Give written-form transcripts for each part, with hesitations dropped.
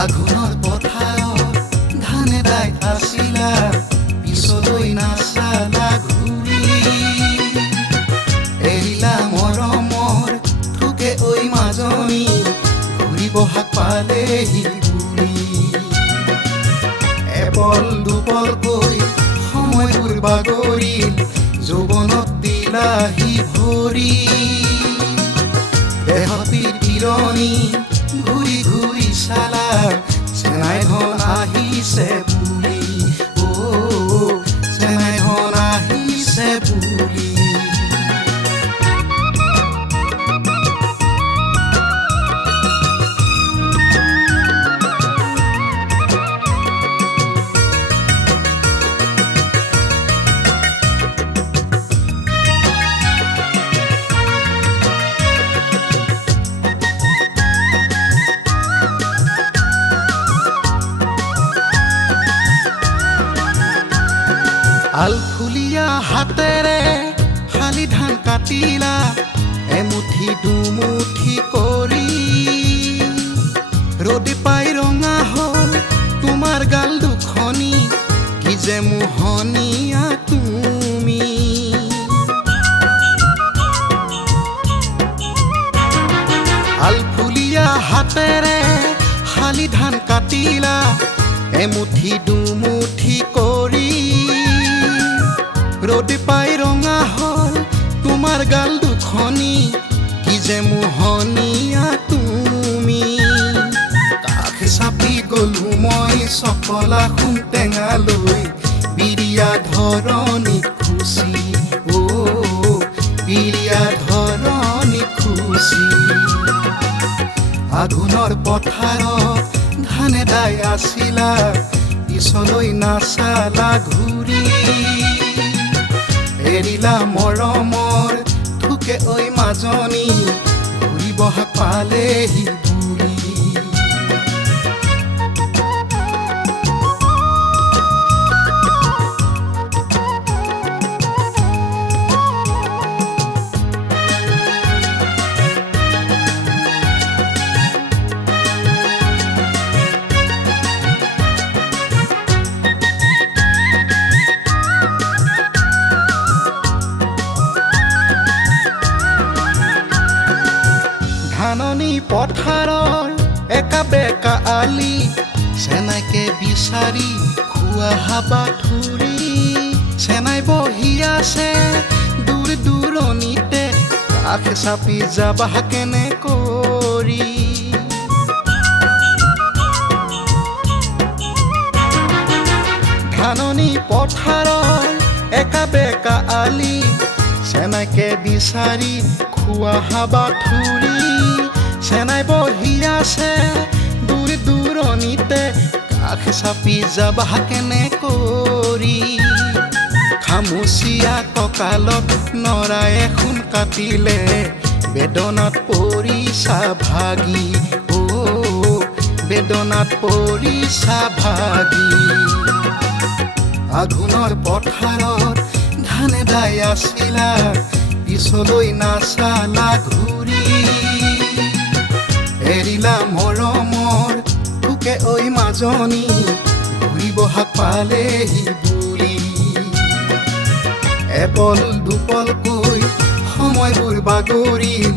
আঘোণৰ পথাৰত ধানে দাই আছিলা, পিছলৈ নাচালা ঘূৰি। এৰিলা মৰমৰ থোকে ঐ মাজনী, ঘূৰি বহাগ পালেহি বুঢ়ী। এপল দুপলকৈ সময়বোৰ বাগৰিল, যৌৱনত দিলাহি ভৰি। দেহতীৰ তিৰণি ঘূৰি ঘূৰি চালা, চেনাই ধন আহিছে বুলি। চেনাই ধন আহিছে বুলি। আলফুলীয়া হাতেৰে শালি ধান কাটিলা, এমুঠি দুমুঠি কৰি। ৰ'দে পাই ৰঙা হ'ল তোমাৰ গাল দুখনি, কি যে মোহনীয়া তুমি। আলফুলীয়া হাতেৰে শালি ধান কাটিলা, এমুঠি দুমুঠি কৰি। ৰ'দে পাই ৰঙা হ'ল তোমাৰ গাল দুখনি, কি যে মোহনীয়া তুমি। কাষ চাপি গলো মই চকলা সোণ টেঙালৈ, বিৰিয়া ধৰণিত খুচি। বিৰিয়া ধৰণিত খুচি। আঘোণৰ পথাৰত ধানে দাই আছিলা, পিছলৈ নাচালা ঘূৰি। এৰিলা মৰমৰ থোকে ঐ মাজনী, ঘূৰি বহাগ পালেহি বুঢ়ী। ধাননি পথাৰৰ একা বেকা আলি, চেনাইকে বিচাৰি খোৱা হাবাথুৰি। চেনাই বহি আছে দূৰ দূৰণিতে, কাষ চাপি যাবা কেনে কৰি। ধাননি পথাৰৰ একা বেকা আলি, চেনাইকে বিচাৰি খোৱা হাবাথুৰি। চেনাই বহি আছে দূৰ দূৰণিতে, কাষ চাপি যাবা কেনে কৰি। খামুচীয়া কঁকালত নৰায়ে সোণ কাটিলে, বেদনাত পৰিছা ভাগি। বেদনাত পৰিছা ভাগি। আঘোণৰ পথাৰত ধানে দাই আছিলা, পিছলৈ নাচালা ঘূৰি। এৰিলা মৰমৰ থোকে ঐ মাজনী, ঘূৰি বহাগ পালেহি বুলি। এপল দুপলকৈ সময়বোৰ বাগৰিল,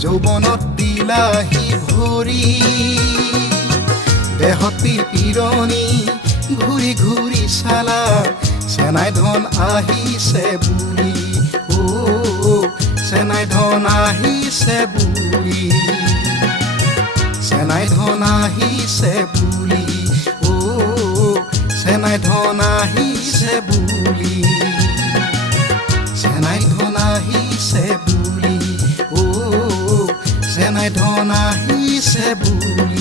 যৌৱনত দিলাহি ভৰি। দেহতীৰ তিৰণি ঘূৰি ঘূৰি চালা, চেনাই ধন আহিছে বুলি। চেনাই ধন আহিছে বুলি। চেনাই ধন আহিছে বুলি। চেনাই ধন আহিছে বুলি। চেনাই ধন আহিছে বুলি। চেনাই ধন আহিছে বুলি।